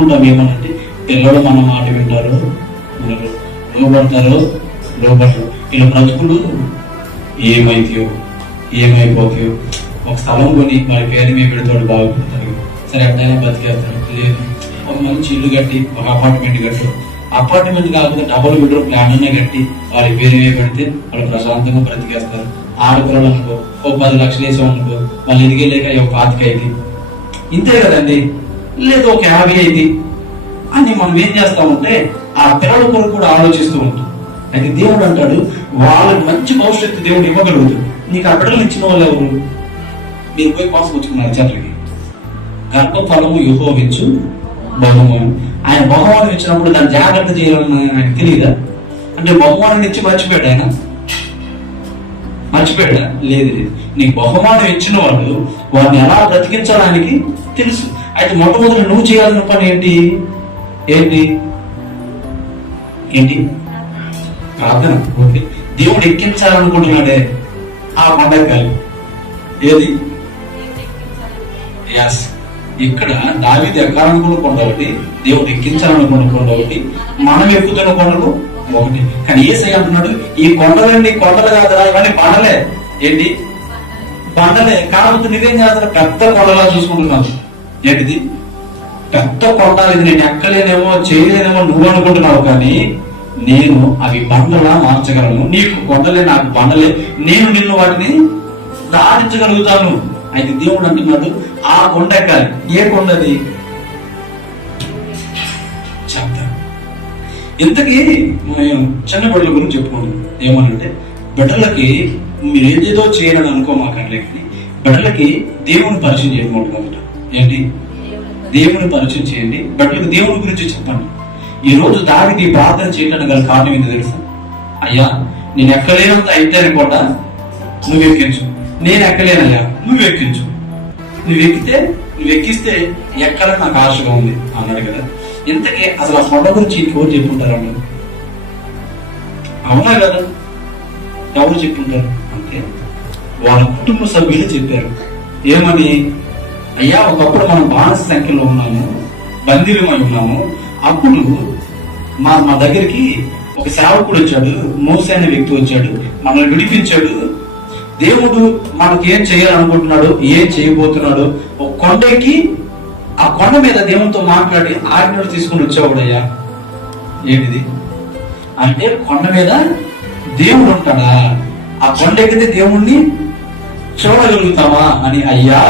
ఉంటాం ఏమనంటే పిల్లలు మన మాట వింటారు. లోపడతారు లోబడతారు. లోబడరు. వీళ్ళ బ్రతుకులు ఏమైతాయో ఏమైపోతాయో ఒక స్థలం కొని వాడి పేరు మీద పెడతాడు బాగుపడతాడు సరే అట్టనే బతికేస్తాడు లేదు ఒక మంచి ఇల్లు కట్టి ఒక అపార్ట్మెంట్ కట్టు. అపార్ట్మెంట్ కాకుండా డబుల్ బెడ్రూమ్ ప్లాన్ అనే కట్టి వాళ్ళ పేరు మీద పెడితే వాళ్ళు ప్రశాంతంగా బ్రతికేస్తారు. ఆడపిల్లలు అనుకో ఓ పది లక్షలు వేసాం అనుకో వాళ్ళు ఎదిగేలేక ఒక పాతిక అయింది ఇంతే కదండి. లేదు ఒక యాభై అయింది. అని మనం ఏం చేస్తామంటే ఆ పిల్లల కొరకు కూడా ఆలోచిస్తూ ఉంటాం. అయితే దేవుడు అంటాడు వాళ్ళకి మంచి భవిష్యత్తు దేవుడు ఇవ్వగలుగుతాడు. నీకు ఆ బిడ్డలు ఇచ్చిన వాళ్ళు ఎవరు? మీరు పోయి కోసం వచ్చుకున్నారు చెట్లకి గర్భఫలము యుహోవించు బహుమానం. ఆయన బహుమానం ఇచ్చినప్పుడు దాన్ని జాగ్రత్త చేయాలని ఆయనకు తెలియదా? అంటే బహుమానం ఇచ్చి మర్చిపోయాడు ఆయన? మర్చిపోయాడా? లేదు లేదు. నీకు బహుమానం ఇచ్చిన వాళ్ళు వాడిని ఎలా బ్రతికించడానికి తెలుసు. అయితే మొట్టమొదటి నువ్వు చేయాల్సిన పని ఏంటి? ఏంటి? ఏంటి? ప్రార్థన. ఓకే. దేవుడు ఎక్కించాలనుకుంటున్నాడే ఆ పండగ ఏది? యాస్ ఇక్కడ దావిది ఎక్కాలనుకున్న కొండ ఒకటి దేవుడు ఎక్కించాలనుకున్న కొండ ఒకటి మనం ఎక్కుతున్న కొండలు ఒకటి. కానీ ఏసై అంటున్నాడు ఈ కొండలన్నీ కొండలు కాదురా ఇవన్నీ బండలే. ఏంటి? బండలే. కాకపోతే నువ్వేం చేస్తారు పెద్ద కొండలా చూసుకుంటున్నావు. ఏంటిది? పెద్ద కొండ ఇది నేను ఎక్కలేనేమో చేయలేనేమో నువ్వు అనుకుంటున్నావు కానీ నేను అవి బండలా మార్చగలను. నీకు కొండలే నాకు బండలే. నేను నిన్ను వాటిని దారించగలుగుతాను అయితే దేవుడు అంటున్నాడు ఆ కొండ ఎక్కాలి. ఏ కొండది చెప్తా ఇంతకీ మేము చిన్న బిడ్డల గురించి చెప్పుకోండి ఏమనంటే బిడ్డలకి మీరు ఏదేదో చేయాలని అనుకోమాకండి కానీ బిడ్డలకి దేవుని పరిచయం చేయకుండా ఏంటి? దేవుని పరిచయం చేయండి. బిడ్డలకు దేవుని గురించి చెప్పండి. ఈ రోజు దానికి ప్రార్థన చేయడానికి గల కారణం ఏంటో తెలుసు? అయ్యా నేను ఎక్కలేనంత అయితే కూడా నువ్వు ఎక్కించు. నేను ఎక్కలేనయ్యా నువ్వు ఎక్కించు. నువ్వు ఎక్కితే నువ్వు ఎక్కిస్తే ఎక్కడ నాకు ఆశగా ఉంది? అన్నాడు కదా. ఇంతకీ అసలు ఆ కొండ గురించి ఇంకెవరు చెప్పుంటారు అన్నాడు? అవునా కదా? ఎవరు చెప్పుంటారు? అంటే వాళ్ళ కుటుంబ సభ్యులు చెప్పారు. ఏమని? అయ్యా ఒకప్పుడు మనం బాణ సంఖ్యలో ఉన్నాము బందీలమై ఉన్నాము. అప్పుడు మా మా దగ్గరికి ఒక సేవకుడు వచ్చాడు మోసైన వ్యక్తి వచ్చాడు మనల్ని విడిపించాడు. దేవుడు మనకి ఏం చేయాలనుకుంటున్నాడు ఏం చేయబోతున్నాడు ఒక కొండకి ఆ కొండ మీద దేవునితో మాట్లాడి ఆజ్ఞలు తీసుకుని వచ్చేవాడయ్యా ఏమిది అంటే కొండ మీద దేవుడు ఉంటాడా? ఆ కొండ ఎక్కితే దేవుణ్ణి చూడగలుగుతావా అని అయ్యా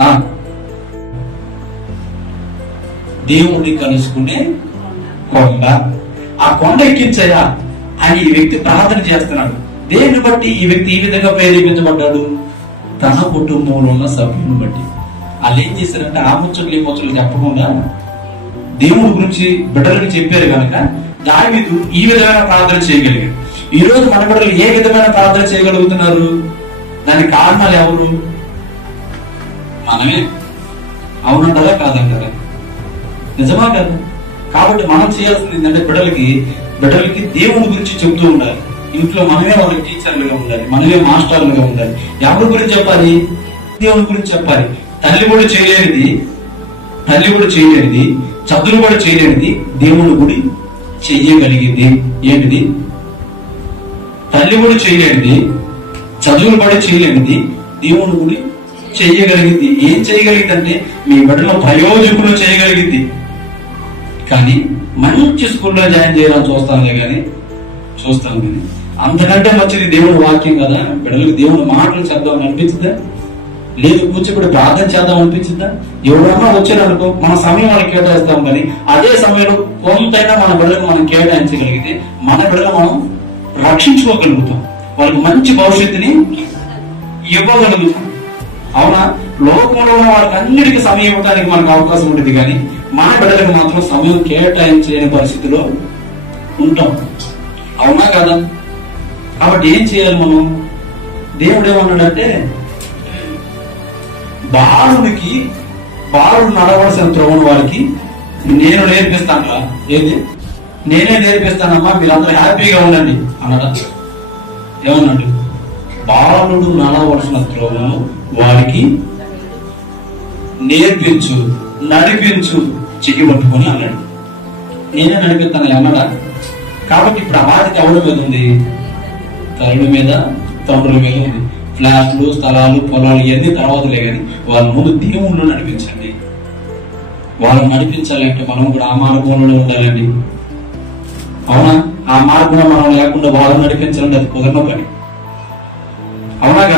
ఆ. దేవుణ్ణి కలుసుకునే కొండ. ఆ కొండ ఎక్కించయా అని ఈ వ్యక్తి ప్రార్థన చేస్తున్నాడు. దేన్ని బట్టి ఈ వ్యక్తి ఈ విధంగా ప్రేరేపించబడ్డాడు? తన కుటుంబంలో ఉన్న సభ్యుని బట్టి. వాళ్ళు ఏం చేశారంటే ఆ ముచ్చట్లు ఈ ముచ్చట్లు చెప్పకుండా దేవుడి గురించి బిడ్డలకు చెప్పారు కనుక దావీదు ఈ విధమైన ప్రార్థన చేయగలిగాడు. ఈ రోజు మన బిడ్డలు ఏ విధమైన ప్రార్థన చేయగలుగుతున్నారు? దానికి కారణాలు ఎవరు? మనమే అవునంటారా కాదంటారా? నిజమా కదా. కాబట్టి మనం చేయాల్సింది ఏంటంటే బిడ్డలకి బిడ్డలకి దేవుని గురించి చెబుతూ ఉండాలి. ఇంట్లో మనమే వాళ్ళకి టీచర్లుగా ఉండాలి మనమే మాస్టర్లుగా ఉండాలి. ఎవరి గురించి చెప్పాలి? దేవుని గురించి చెప్పాలి. తల్లి కూడా చేయలేనిది తల్లి కూడా చేయలేనిది చదువులు కూడా చేయలేనిది దేవుని గుడి చెయ్యగలిగింది ఏంటిది? తల్లి కూడా చేయలేనిది చదువులు కూడా చేయలేనిది దేవుని గుడి చేయగలిగింది. ఏం చేయగలిగింది అంటే మీ బిడ్డలో ప్రయోజకులు చేయగలిగింది. కానీ మంచి స్కూల్లో జాయిన్ చేయాలని చూస్తానులే కానీ చూస్తాను కానీ అంతకంటే మంచిది దేవుని వాక్యం కదా. బిడ్డలకు దేవుని మాటలు చేద్దాం అనిపించిందా? లేదు కూర్చోబెట్టి ప్రార్థన చేద్దాం అనిపించిందా? ఎవరన్నా వచ్చారనుకో మన సమయం వాళ్ళకి కేటాయిస్తాం కానీ అదే సమయంలో కొంతైనా మన బిడ్డలకు మనం కేటాయించగలిగితే మన బిడ్డలు మనం రక్షించుకోగలుగుతాం. వాళ్ళకి మంచి భవిష్యత్తుని ఇవ్వగలుగుతాం. అవునా? లోకంలో ఉన్న వాళ్ళకి అన్నిటికీ సమయం ఇవ్వడానికి మనకు అవకాశం ఉంటుంది కానీ మన బిడ్డలకు మాత్రం సమయం కేటాయించలేని పరిస్థితిలో ఉంటాం. అవునా కదా? కాబట్టి ఏం చేయాలి మనం? దేవుడు ఏమన్నాడంటే బాలునికి బాలుడు నడవలసిన త్రోవను వారికి నేను నేర్పిస్తాను ఏది నేనే నేర్పిస్తానమ్మా మీరందరూ హ్యాపీగా ఉండండి అన్నాడా? ఏమన్నాడు? బాలుడు నడవలసిన త్రోవను వారికి నేర్పించు నడిపించు చెయ్యి పట్టుకొని అన్నాడు. నేనే నడిపిస్తాను అన్నాడా కాబట్టి ఇప్పుడు ఆ బాధ్యత ఎవరి మీద ఉంది? తల్లుల మీద తండ్రుల మీద ఉంది. ఫ్లాట్లు స్థలాలు పొలాలు ఇవన్నీ తర్వాతలే కానీ వాళ్ళ ముందు దేవుళ్ళు నడిపించండి. వాళ్ళని నడిపించాలంటే మనం కూడా ఆ మార్గంలో ఉండాలండి. అవునా? ఆ మార్గంలో మనం లేకుండా వాళ్ళని నడిపించాలంటే అది కుదరను పని. అవునా కదా?